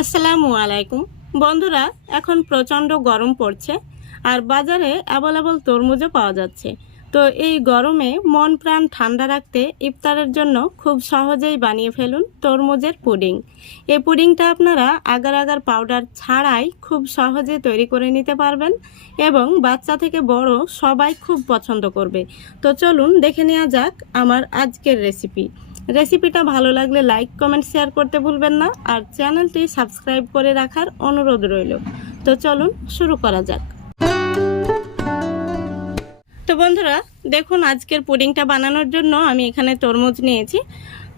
আসসালামু আলাইকুম বন্ধুরা, এখন প্রচণ্ড গরম পড়ছে আর বাজারে অ্যাভেলেবল তরমুজও পাওয়া যাচ্ছে। তো এই গরমে মন প্রাণ ঠান্ডা রাখতে ইফতারের জন্য খুব সহজেই বানিয়ে ফেলুন তরমুজের পুডিং। এই পুডিংটা আপনারা আগার আগার পাউডার ছাড়াই খুব সহজে তৈরি করে নিতে পারবেন এবং বাচ্চা থেকে বড় সবাই খুব পছন্দ করবে। তো চলুন দেখে নেওয়া যাক আমার আজকের রেসিপিটা ভালো লাগলে লাইক কমেন্ট শেয়ার করতে ভুলবেন না আর চ্যানেলটি সাবস্ক্রাইব করে রাখার অনুরোধ রইল। তো চলুন শুরু করা যাক। তো বন্ধুরা দেখুন, আজকের পুডিংটা বানানোর জন্য আমি এখানে তরমুজ নিয়েছি।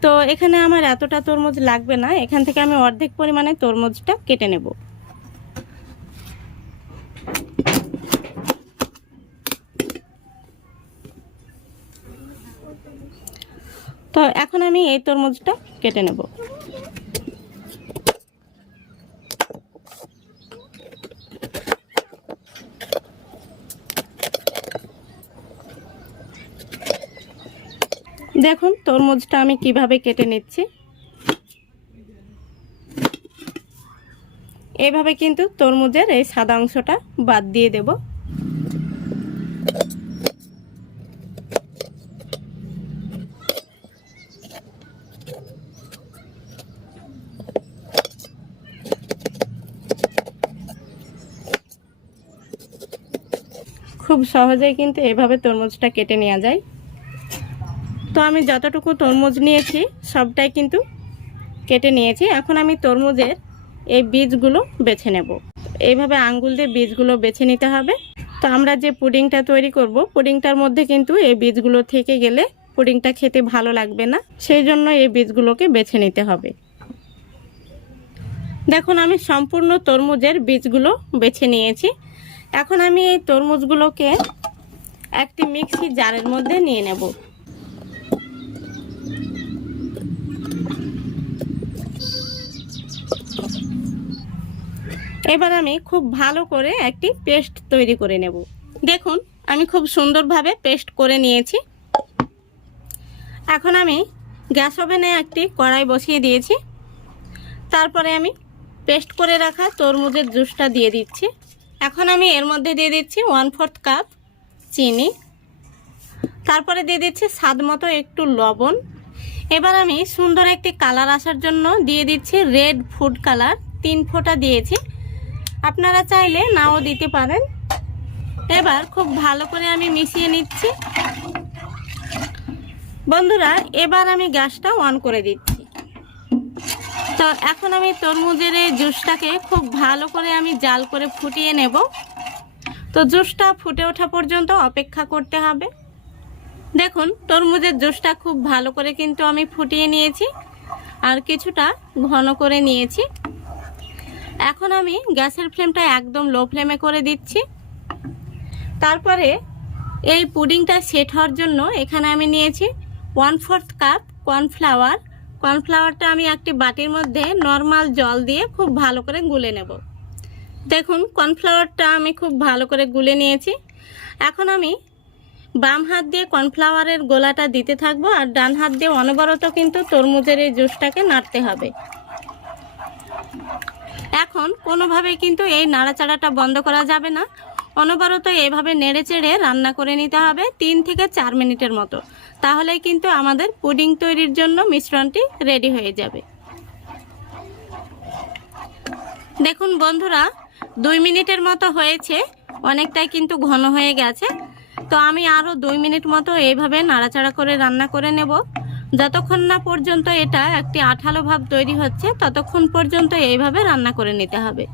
তো এখানে আমার এতটা তরমুজ লাগবে না, এখান থেকে আমি অর্ধেক পরিমাণে তরমুজটা কেটে নেব। তো এখন আমি এই তরমুজটা কেটে নেব। দেখুন তরমুজটা আমি কিভাবে কেটে নিচ্ছি। এইভাবে কিন্তু তরমুজের এই সাদা অংশটা বাদ দিয়ে দেব। খুব সহজেই কিন্তু এভাবে তরমুজটা কেটে নেওয়া যায়। তো আমি যতটুকু তরমুজ নিয়েছি সবটাই কিন্তু কেটে নিয়েছি। এখন আমি তরমুজের এই বীজগুলো বেছে নেব। এইভাবে আঙ্গুল দিয়ে বীজগুলো বেছে নিতে হবে। তো আমরা যে পুডিংটা তৈরি করব, পুডিংটার মধ্যে কিন্তু এই বীজগুলো থেকে গেলে পুডিংটা খেতে ভালো লাগবে না, সেই জন্য এই বীজগুলোকে বেছে নিতে হবে। দেখুন আমি সম্পূর্ণ তরমুজের বীজগুলো বেছে নিয়েছি। এখন আমি এই তরমুজগুলোকে একটি মিক্সি জারের মধ্যে নিয়ে নেব। এবার আমি খুব ভালো করে একটি পেস্ট তৈরি করে নেব। দেখুন আমি খুব সুন্দরভাবে পেস্ট করে নিয়েছি। এখন আমি গ্যাস ওভেনে একটি কড়াই বসিয়ে দিয়েছি। তারপরে আমি পেস্ট করে রাখা তরমুজের জুসটা দিয়ে দিচ্ছি। এখন আমি এর মধ্যে দিয়ে দিচ্ছি 1/4 কাপ চিনি। তারপরে দিয়ে দিচ্ছি স্বাদ মতো একটু লবণ। এবার আমি সুন্দর একটি কালার আসার জন্য দিয়ে দিচ্ছি রেড ফুড কালার, 3 ফোঁটা দিয়েছি। আপনারা চাইলে নাও দিতে পারেন। এবার খুব ভালো করে আমি মিশিয়ে নিচ্ছি। বন্ধুরা এবার আমি গ্যাসটা অন করে দিচ্ছি। তো এখন আমি তরমুজের এই জুসটাকে খুব ভালো করে আমি জাল করে ফুটিয়ে নেব। তো জুসটা ফুটে ওঠা পর্যন্ত অপেক্ষা করতে হবে। দেখুন তরমুজের জুসটা খুব ভালো করে কিন্তু আমি ফুটিয়ে নিয়েছি আর কিছুটা ঘন করে নিয়েছি। এখন আমি গ্যাসের ফ্লেমটা একদম লো ফ্লেমে করে দিচ্ছি। তারপরে এই পুডিংটা সেট হওয়ার জন্য এখানে আমি নিয়েছি 1/4 কাপ কর্নফ্লাওয়ার। কর্নফ্লাওয়ারটা আমি একটি বাটির মধ্যে নর্মাল জল দিয়ে খুব ভালো করে গুলে নেব। দেখুন কর্নফ্লাওয়ারটা আমি খুব ভালো করে গুলে নিয়েছি। এখন আমি বাম হাত দিয়ে কর্নফ্লাওয়ারের গোলাটা দিতে থাকবো আর ডান হাত দিয়ে অনবরত কিন্তু তরমুজের এই জুসটাকে নাড়তে হবে। এখন কোনোভাবেই কিন্তু এই নাড়াচাড়াটা বন্ধ করা যাবে না, অনবরত এভাবে নেড়ে চেড়ে রান্না করে নিতে হবে 3 থেকে 4 মিনিটের মতো। তাহলেই কিন্তু আমাদের পুডিং তৈরির জন্য মিশ্রণটি রেডি হয়ে যাবে। দেখুন বন্ধুরা 2 মিনিটের মতো হয়েছে, অনেকটাই কিন্তু ঘন হয়ে গেছে। তো আমি আরও 2 মিনিট মতো এইভাবে নাড়াচাড়া করে রান্না করে নেব। যতক্ষণ না পর্যন্ত এটা একটি আঠালো ভাব তৈরি হচ্ছে ততক্ষণ পর্যন্ত এইভাবে রান্না করে নিতে হবে।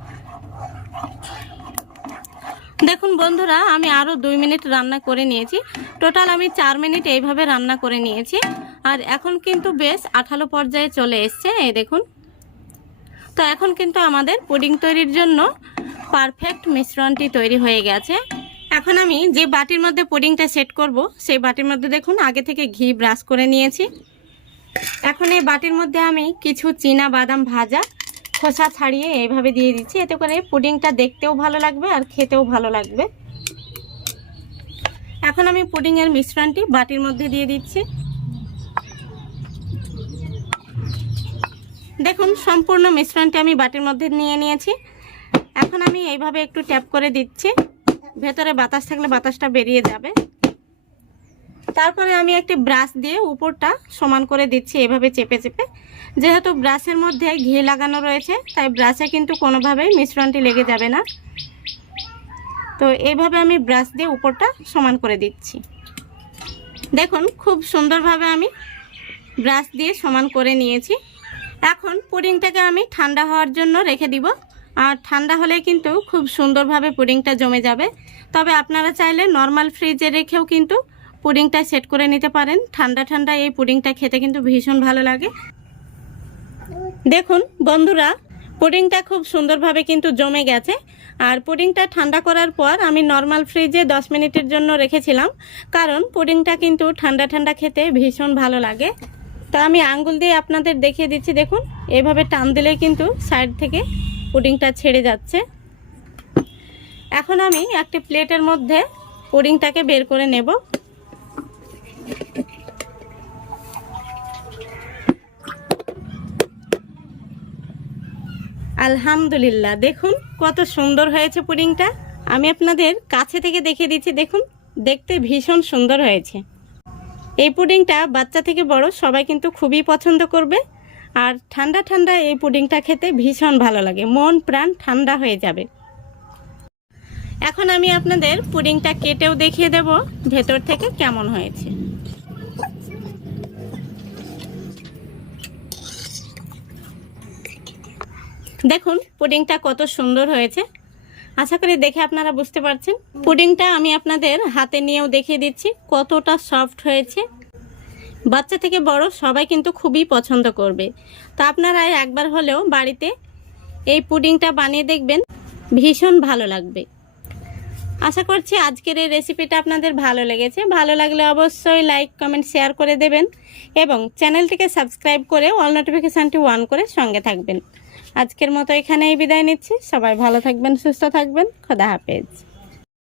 দেখুন বন্ধুরা আমি আরও 2 মিনিট রান্না করে নিয়েছি। টোটাল আমি 4 মিনিট এইভাবে রান্না করে নিয়েছি আর এখন কিন্তু বেশ আঠালো পর্যায়ে চলে এসছে, এই দেখুন। তো এখন কিন্তু আমাদের পুডিং তৈরির জন্য পারফেক্ট মিশ্রণটি তৈরি হয়ে গেছে। এখন আমি যে বাটির মধ্যে পুডিংটা সেট করব সেই বাটির মধ্যে দেখুন আগে থেকে ঘি ব্রাশ করে নিয়েছি। এখন এই বাটির মধ্যে আমি কিছু চীনা বাদাম ভাজা খোসা ছাড়িয়ে এইভাবে দিয়ে দিচ্ছি। এতে করে পুডিংটা দেখতেও ভালো লাগবে আর খেতেও ভালো লাগবে। এখন আমি পুডিংয়ের মিশ্রণটি বাটির মধ্যে দিয়ে দিচ্ছি। দেখুন সম্পূর্ণ মিশ্রণটি আমি বাটির মধ্যে নিয়ে নিয়েছি। এখন আমি এইভাবে একটু ট্যাপ করে দিচ্ছি, ভেতরে বাতাস থাকলে বাতাসটা বেরিয়ে যাবে। তারপরে আমি একটি ব্রাশ দিয়ে উপরটা সমান করে দিচ্ছি এভাবে চেপে চেপে। যেহেতু ব্রাশের মধ্যে ঘি লাগানো রয়েছে তাই ব্রাশে কিন্তু কোনোভাবেই মিশ্রণটি লেগে যাবে না। তো এইভাবে আমি ব্রাশ দিয়ে উপরটা সমান করে দিচ্ছি। দেখুন খুব সুন্দরভাবে আমি ব্রাশ দিয়ে সমান করে নিয়েছি। এখন পুডিংটাকে আমি ঠান্ডা হওয়ার জন্য রেখে দিব। আর ঠান্ডা হলে কিন্তু খুব সুন্দরভাবে পুডিংটা জমে যাবে। তবে আপনারা চাইলে নর্মাল ফ্রিজে রেখেও কিন্তু পুডিংটা সেট করে নিতে পারেন। ঠান্ডা ঠান্ডা এই পুডিংটা খেতে কিন্তু ভীষণ ভালো লাগে। দেখুন বন্ধুরা, পুডিংটা খুব সুন্দরভাবে কিন্তু জমে গেছে। আর পুডিংটা ঠান্ডা করার পর আমি নর্মাল ফ্রিজে 10 মিনিটের জন্য রেখেছিলাম, কারণ পুডিংটা কিন্তু ঠান্ডা ঠান্ডা খেতে ভীষণ ভালো লাগে। তো আমি আঙ্গুল দিয়ে আপনাদের দেখিয়ে দিচ্ছি। দেখুন এভাবে টান দিলে কিন্তু সাইড থেকে পুডিংটা ছেড়ে যাচ্ছে। এখন আমি একটি প্লেটের মধ্যে পুডিংটাকে বের করে নেব। আলহামদুলিল্লাহ, দেখুন কত সুন্দর হয়েছে পুডিংটা। আমি আপনাদের কাছে থেকে দেখিয়ে দিচ্ছি। দেখুন দেখতে ভীষণ সুন্দর হয়েছে। এই পুডিংটা বাচ্চা থেকে বড় সবাই কিন্তু খুবই পছন্দ করবে। আর ঠান্ডা ঠান্ডা এই পুডিংটা খেতে ভীষণ ভালো লাগে, মন প্রাণ ঠান্ডা হয়ে যাবে। এখন আমি আপনাদের পুডিংটা কেটেও দেখিয়ে দেব ভেতর থেকে কেমন হয়েছে। দেখুন পুডিংটা কত সুন্দর হয়েছে। আশা করি দেখে আপনারা বুঝতে পারছেন। পুডিংটা আমি আপনাদের হাতে নিয়েও দেখিয়ে দিচ্ছি কতটা সফট হয়েছে। বাচ্চা থেকে বড় সবাই কিন্তু খুবই পছন্দ করবে। তো আপনারা একবার হলেও বাড়িতে এই পুডিংটা বানিয়ে দেখবেন, ভীষণ ভালো লাগবে। আশা করছি আজকের এই রেসিপিটা আপনাদের ভালো লেগেছে। ভালো লাগলে অবশ্যই লাইক কমেন্ট শেয়ার করে দেবেন এবং চ্যানেলটিকে সাবস্ক্রাইব করে অল নোটিফিকেশানটি অন করে সঙ্গে থাকবেন। আজকের মতো এখানেই বিদায় নিচ্ছি। সবাই ভালো থাকবেন, সুস্থ থাকবেন। খোদা হাফেজ।